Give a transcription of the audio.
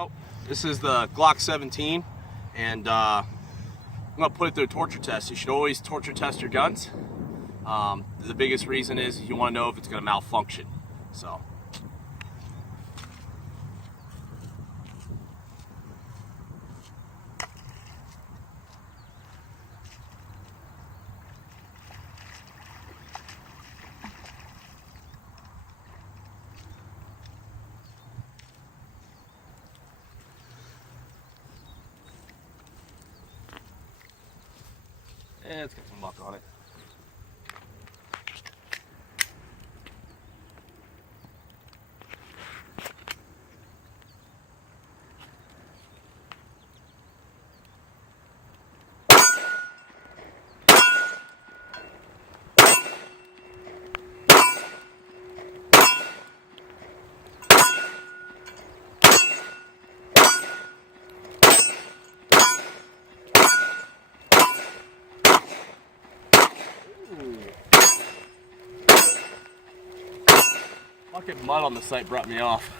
Oh, this is the Glock 17, and I'm going to put it through a torture test. You should always torture test your guns. The biggest reason is you want to know if it's going to malfunction. So. Yeah, it's got some muck on it. Bucket mud on the site brought me off.